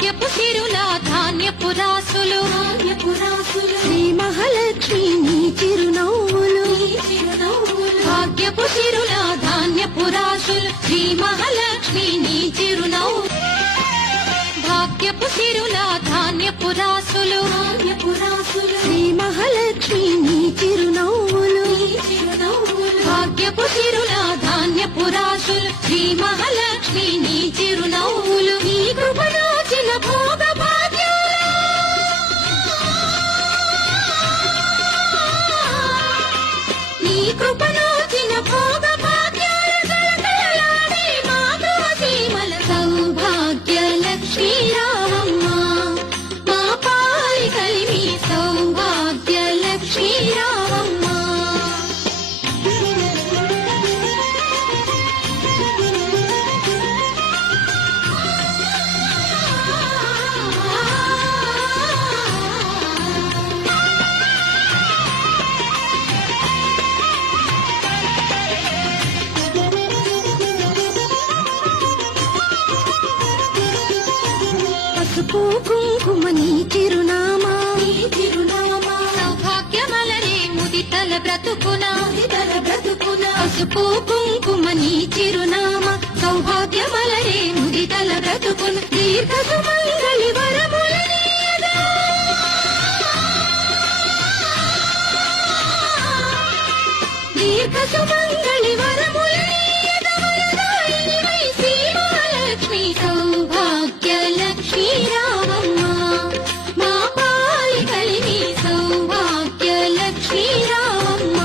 భాగ్యపు సిరుల ధాన్యపు రాసులు శ్రీ మహాలక్ష్మి నీ చిరునవ్వులు భాగ్యపు సిరుల ధాన్యపు రాసులు శ్రీ మహాలక్ష్మి నీ చిరునవ్వు భాగ్యపు సిరుల ధాన్యపు రాసులు శ్రీ మహాలక్ష్మి నీ చిరునవ్వులు భాగ్యపు సిరుల ధాన్యపు రాసులు శ్రీ మహాలక్ష్మి నీ చిరునవ్వులు నీ కృపణోచిన భోగ భాగ్యాలు నీ కృపణోచిన భోగ భాగ్యాలు కళకళలాడే మా గృహసీమల సౌభాగ్య లక్ష్మీ రావమ్మ మా పాలి కలిమి సౌభాగ్య లక్ష్మీ రావమ్మ పసుపు కుంకుమ నీ చిరునామా సౌభాగ్యమలరే ముదితల బ్రతుకున పసుపు కుంకుమ నీ చిరునామా సౌభాగ్యమలరే ముదితల బ్రతుకున దీర్ఘ సుమంగళి వరములనీయగా దీర్ఘ సుమంగళి వరములనీయగా వరదాయినివై శ్రీమహాలక్ష్మి సౌభాగ్య లక్ష్మీ రావమ్మ మా పాలి కలిమి సౌభాగ్య లక్ష్మీ రావమ్మ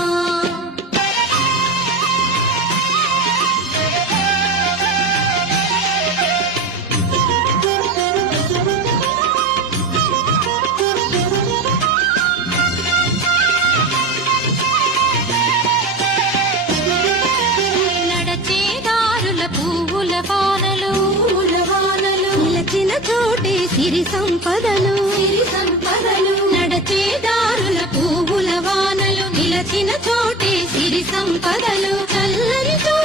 నడచేదారుల పువ్వుల వానలు నిలచిన చోటే సిరి సంపదలు నడచేదారుల పువ్వుల వానలు నిలచిన చోటే సిరి సంపదలు చల్లని చోటే